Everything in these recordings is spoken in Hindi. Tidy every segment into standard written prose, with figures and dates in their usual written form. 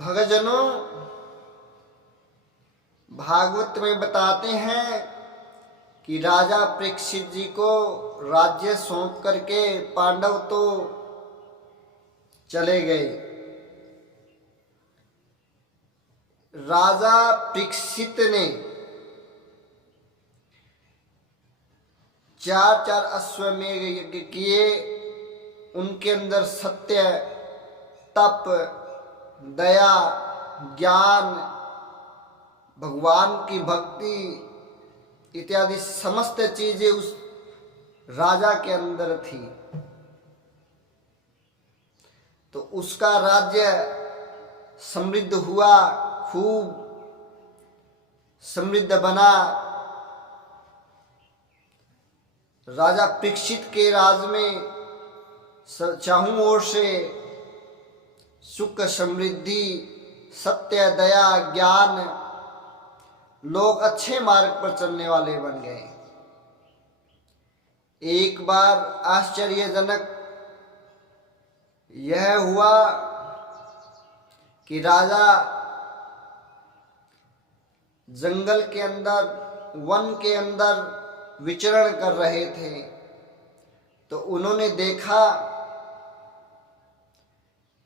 भक्तजनों, भागवत में बताते हैं कि राजा परीक्षित जी को राज्य सौंप करके पांडव तो चले गए। राजा परीक्षित ने 4 अश्वमेध यज्ञ किए। उनके अंदर सत्य, तप, दया, ज्ञान, भगवान की भक्ति इत्यादि समस्त चीजें उस राजा के अंदर थी। तो उसका राज्य समृद्ध हुआ, खूब समृद्ध बना। राजा परीक्षित के राज में चारों ओर से सुख, समृद्धि, सत्य, दया, ज्ञान, लोग अच्छे मार्ग पर चलने वाले बन गए। एक बार आश्चर्यजनक यह हुआ कि राजा जंगल के अंदर, वन के अंदर विचरण कर रहे थे। तो उन्होंने देखा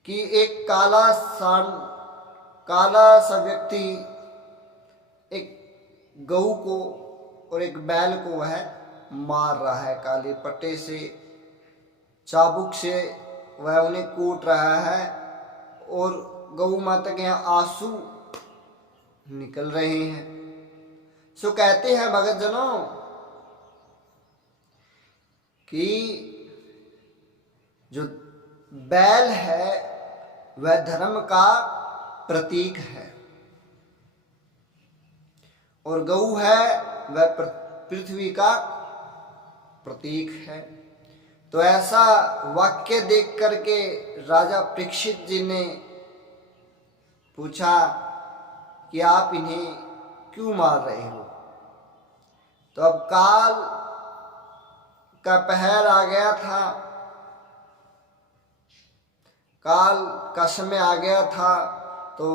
कि एक काला सा व्यक्ति एक गऊ को और एक बैल को वह मार रहा है। काले पट्टे से, चाबुक से वह उन्हें कूट रहा है और गऊ माता के यहाँ आंसू निकल रहे हैं। सो कहते हैं भक्तजनों कि जो बैल है वह धर्म का प्रतीक है और गऊ है वह पृथ्वी का प्रतीक है। तो ऐसा वाक्य देख करके राजा परीक्षित जी ने पूछा कि आप इन्हें क्यों मार रहे हो। तो अब काल का पहर आ गया था, काल का समय आ गया था। तो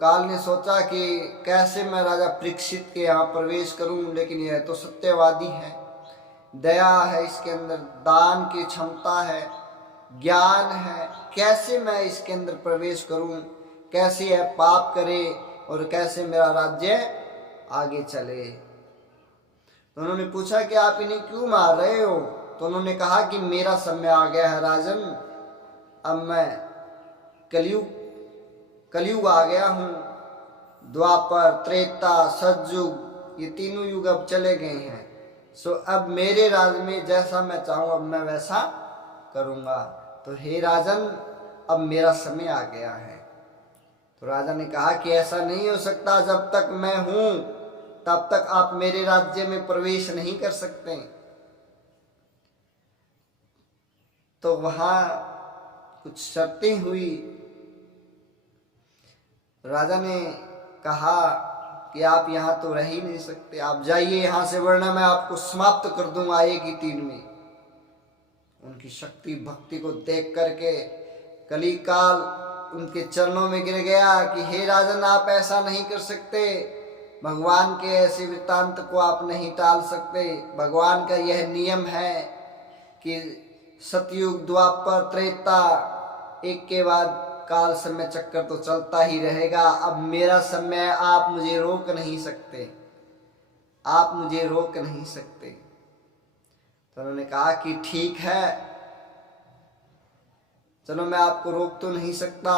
काल ने सोचा कि कैसे मैं राजा परीक्षित के यहाँ प्रवेश करूं, लेकिन यह तो सत्यवादी है, दया है इसके अंदर, दान की क्षमता है, ज्ञान है, कैसे मैं इसके अंदर प्रवेश करूं, कैसे यह पाप करे और कैसे मेरा राज्य आगे चले। तो उन्होंने पूछा कि आप इन्हें क्यों मार रहे हो। तो उन्होंने कहा कि मेरा समय आ गया है राजन, अब मैं कलयुग आ गया हूँ। द्वापर, त्रेता, सतयुग, ये तीनों युग अब चले गए हैं। सो अब मेरे राज में जैसा मैं चाहूँ अब मैं वैसा करूँगा। तो हे राजन, अब मेरा समय आ गया है। तो राजा ने कहा कि ऐसा नहीं हो सकता, जब तक मैं हूँ तब तक आप मेरे राज्य में प्रवेश नहीं कर सकते। तो वहां कुछ शर्तें हुई। राजा ने कहा कि आप यहाँ तो रह ही नहीं सकते, आप जाइए यहाँ से, वरना मैं आपको समाप्त कर दूंगा 1 ही तीर में। उनकी शक्ति भक्ति को देख करके कली काल उनके चरणों में गिर गया कि हे राजन, आप ऐसा नहीं कर सकते, भगवान के ऐसे वृत्तांत को आप नहीं टाल सकते। भगवान का यह नियम है कि सतयुग, द्वापर, त्रेता, एक के बाद काल समय चक्कर तो चलता ही रहेगा। अब मेरा समय, आप मुझे रोक नहीं सकते, आप मुझे रोक नहीं सकते। तो उन्होंने कहा कि ठीक है, चलो मैं आपको रोक तो नहीं सकता,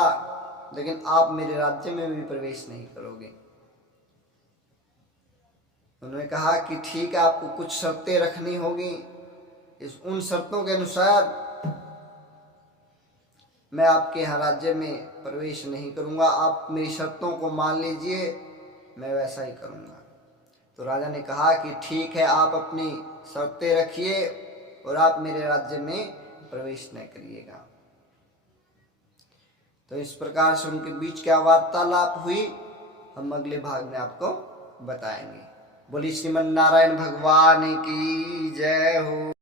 लेकिन आप मेरे राज्य में भी प्रवेश नहीं करोगे। उन्होंने कहा कि ठीक है, आपको कुछ शर्तें रखनी होगी, उन शर्तों के अनुसार मैं आपके यहाँ राज्य में प्रवेश नहीं करूँगा। आप मेरी शर्तों को मान लीजिए, मैं वैसा ही करूँगा। तो राजा ने कहा कि ठीक है, आप अपनी शर्तें रखिए और आप मेरे राज्य में प्रवेश न करिएगा। तो इस प्रकार से उनके बीच क्या वार्तालाप हुई, हम अगले भाग में आपको बताएंगे। बोली श्रीमन नारायण भगवान की जय हो।